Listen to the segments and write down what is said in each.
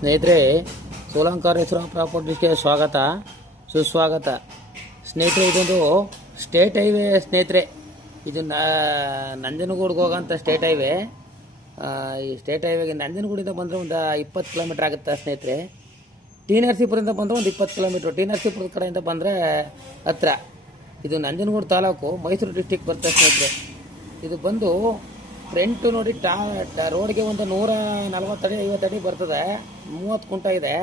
ಸ್ನೇಹಿತರೆ, ಸೋಲಂಕಾರೇಶ್ವರ ಪ್ರಾಪರ್ಟೀಸ್ಗೆ ಸ್ವಾಗತ ಸುಸ್ವಾಗತ. ಸ್ನೇಹಿತರೆ, ಇದೊಂದು ಸ್ಟೇಟ್ ಹೈವೇ ಸ್ನೇಹಿತರೆ. ಇದು ನಂಜನಗೂಡಿಗೆ ಹೋಗೋಂಥ ಸ್ಟೇಟ್ ಹೈವೇ. ಈ ಸ್ಟೇಟ್ ಹೈವೇಗೆ ನಂಜನಗೂಡಿಂದ ಬಂದರೆ ಒಂದು 20 ಕಿಲೋಮೀಟ್ರ್ ಆಗುತ್ತೆ ಸ್ನೇಹಿತರೆ. ಟಿ ನರಸೀಪುರದಿಂದ ಬಂದರೆ ಒಂದು 20 ಕಿಲೋಮೀಟ್ರ್. ಟಿ ನರಸೀಪುರದ ಕಡೆಯಿಂದ ಬಂದರೆ ಹತ್ರ. ಇದು ನಂಜನಗೂಡು ತಾಲೂಕು, ಮೈಸೂರು ಡಿಸ್ಟಿಕ್ ಬರ್ತದೆ ಸ್ನೇಹಿತರೆ. ಇದು ಬಂದು ಫ್ರಂಟು ನೋಡಿ, ರೋಡ್ಗೆ ಒಂದು 140 ಅಡಿ 50 ಅಡಿ ಬರ್ತದೆ. 30 ಕುಂಟ ಇದೆ.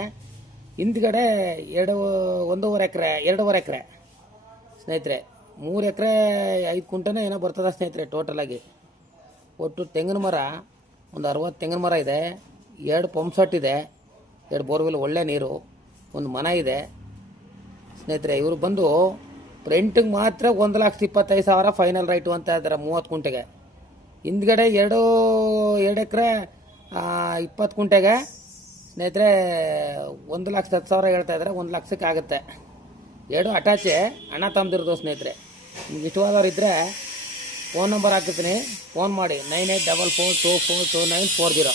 ಹಿಂದ್ಗಡೆ 1.5 ಎಕರೆ ಸ್ನೇಹಿತರೆ. 3 ಎಕರೆ 5 ಕುಂಟನೇ ಏನೋ ಬರ್ತದೆ ಸ್ನೇಹಿತರೆ ಟೋಟಲಾಗಿ. ಒಟ್ಟು ತೆಂಗಿನ ಮರ ಒಂದು 60 ತೆಂಗಿನ ಮರ ಇದೆ. 2 ಪಂಪ್ ಸೆಟ್ ಇದೆ, 2 ಬೋರ್ವೆಲ್, ಒಳ್ಳೆ ನೀರು, ಒಂದು ಮನ ಇದೆ ಸ್ನೇಹಿತರೆ. ಇವರು ಬಂದು ಫ್ರಂಟಿಗೆ ಮಾತ್ರ 1,25,000 ಫೈನಲ್ ರೈಟು ಅಂತ ಇದ್ದಾರೆ 30 ಕುಂಟೆಗೆ. ಹಿಂದ್ಗಡೆ 2 ಎಕರೆ 20 ಕುಂಟೆಗೆ ಸ್ನೇಹಿತರೆ 1,10,000 ಹೇಳ್ತಾ ಇದ್ದಾರೆ. 1 ಲಕ್ಷಕ್ಕೆ ಆಗುತ್ತೆ. 2 ಅಟ್ಯಾಚೆ, ಹಣ ತಂದಿರೋದು ಸ್ನೇಹಿತರೆ. ನಿಮ್ಗೆ ಇಷ್ಟವಾದವ್ರು ಇದ್ದರೆ ಫೋನ್ ನಂಬರ್ ಹಾಕಿರ್ತೀನಿ, ಫೋನ್ ಮಾಡಿ 9844242940.